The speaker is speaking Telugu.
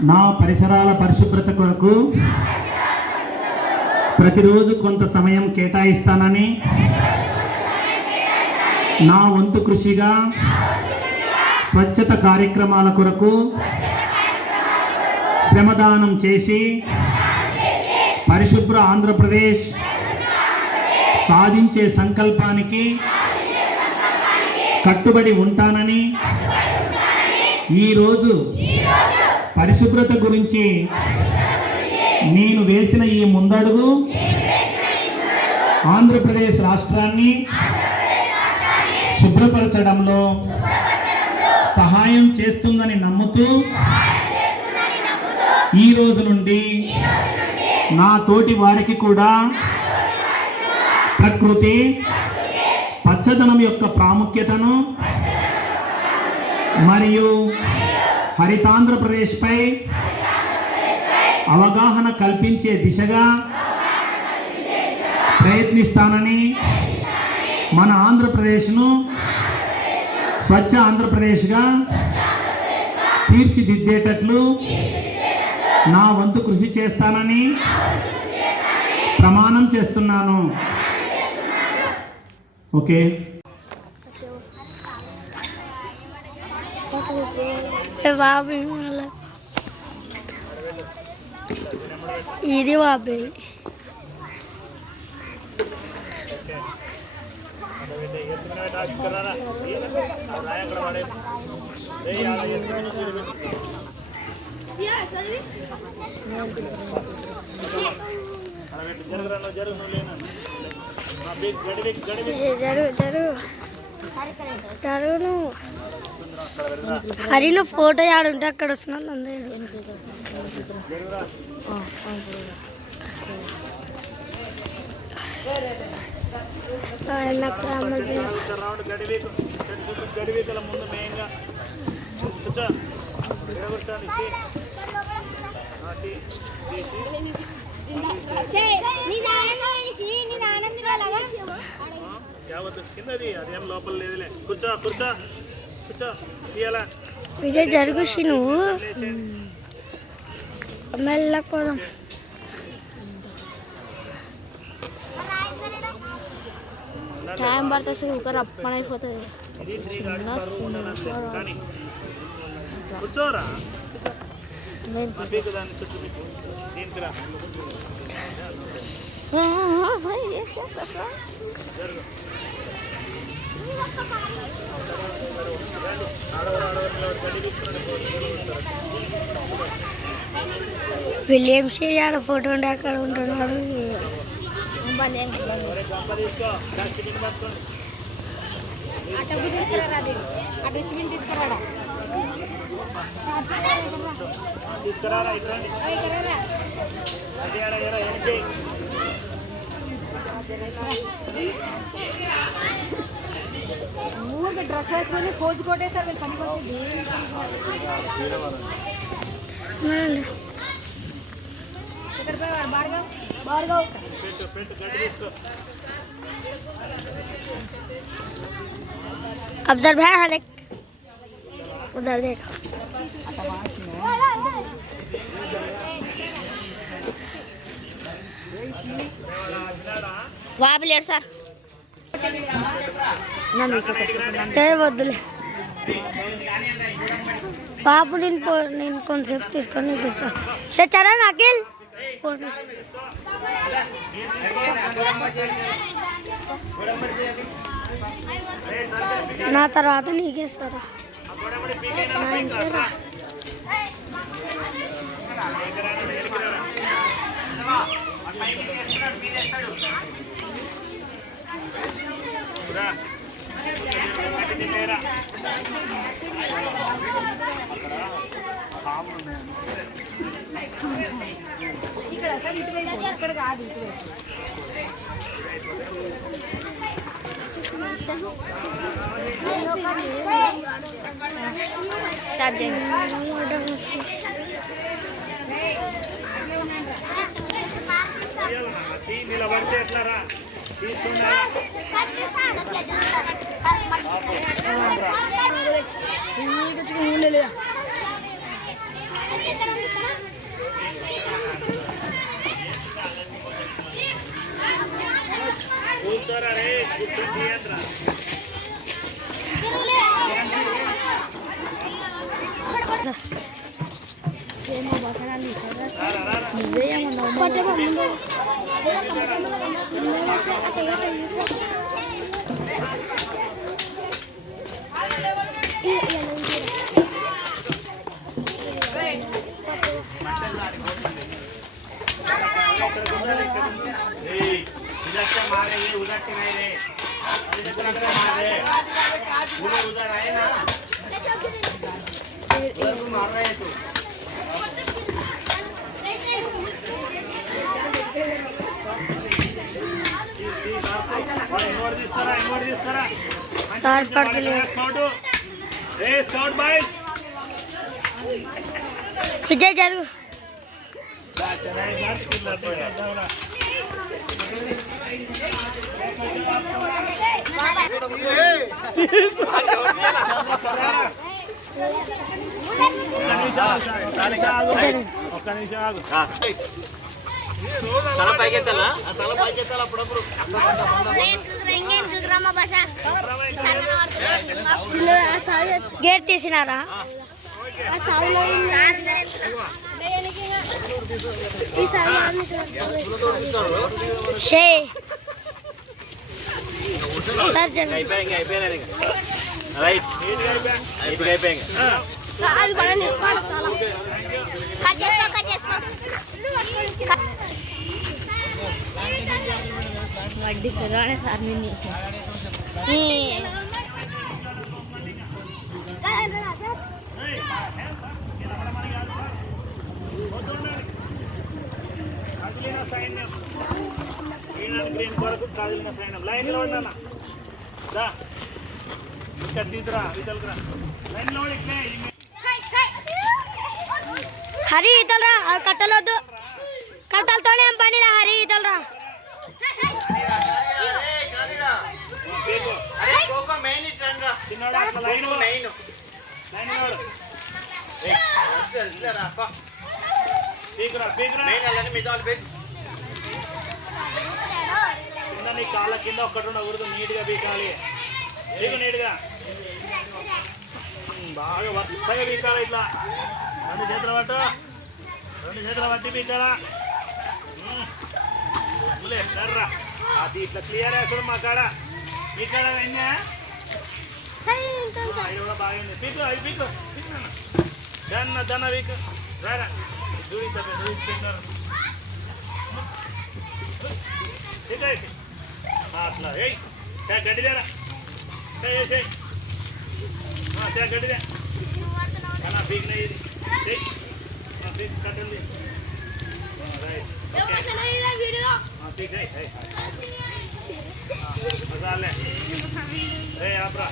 నా పరిసరాల పరిశుభ్రత కొరకు ప్రతిరోజు కొంత సమయం కేటాయిస్తానని నా వంతు కృషిగా స్వచ్ఛత కార్యక్రమాల కొరకు శ్రమదానం చేసి పరిశుభ్ర ఆంధ్రప్రదేశ్ సాధించే సంకల్పానికి కట్టుబడి ఉంటానని ఈరోజు పరిశుభ్రత గురించి నేను వేసిన ఈ ముందడుగు ఆంధ్రప్రదేశ్ రాష్ట్రాన్ని శుభ్రపరచడంలో సహాయం చేస్తుందని నమ్ముతూ ఈ రోజు నుండి నా తోటి వారికి కూడా ప్రకృతి పచ్చదనం యొక్క ప్రాముఖ్యతను మరియు హరితాంధ్రప్రదేశ్పై అవగాహన కల్పించే దిశగా ప్రయత్నిస్తానని మన ఆంధ్రప్రదేశ్ను స్వచ్ఛ ఆంధ్రప్రదేశ్గా తీర్చిదిద్దేటట్లు నా వంతు కృషి చేస్తానని ప్రమాణం చేస్తున్నాను. ఓకే. ఇది బాబే హరి నువ్వు ఫోటో ఆడుంటే అక్కడ వస్తున్నాను అందరూ విజయ్ జరుగుషి నువ్వు మెల్లకపోదాం. టైం పడుతుంది ఊకర్ అప్పని అయిపోతుంది. విలియం షేర్ ఫోటో ఉంటే అక్కడ ఉంటున్నాడు. డ్రెస్ వేసుకొని కోచ్ కొట్టేస్తారు వీళ్ళు పనికొచ్చింది. अब्दुल भाई हाले उधर देखो वहाँ भी लेट सर వద్దులే పాపు నేను కొంచెంసేపు తీసుకొని చరా అఖిల్ నా తర్వాత నీకేస్తారా ఇక్కడ కాదు నిలబడితే ఎట్లారా తీసుకున్నా నీకు इधर से मारे ये उधर से नहीं रे इधर से मारे उधर आए ना उधर को मार रहे तू సార్ పడతలేదు విజయ్ జరుగు తల పైకెత్తాలా తల పైకెత్తాలి అప్పుడప్పుడు గేట్ తీసినారా షే సార్ జరుగు అయిపోయాయి రైట్ అయిపోయాయి గ్రీన్ కొరకు కాదిలిన సైన్యం లైన్ లో ఉండన్నా ఇక్కడ తీద్దురా ఇతలుకురా లైన్ లో ఇట్లే హరి ఇతలరా కట్టలొద్దు కట్టలతోనే ఏం పనిలా హరి ఇతలరా చిన్నోడు అట్లా లైన్ లైన్ పీకురా పీకురా కింద నీ కాళ్ళ కింద ఒక్కటి ఉండకూడదు నీట్గా పీకాలి పీకు నీట్గా బాగా వరుసగా పీకాలి ఇట్లా రెండు చేతులు పట్టి పీకాలా సర్రా అది ఇట్లా క్లియర్ వేస్తాడు మా కాడ మీ కాడ అయిందా ఇది కూడా బాగుంది పీకు అది పీకు దన్న పీకు రారా దూరి చూపించారు అట్లా ఏ గడ్డిదేరా వేసే గడ్డిదే పీక్ ఇది పీక్ కట్టండి పీక్ మసాలే రే ఆప్రా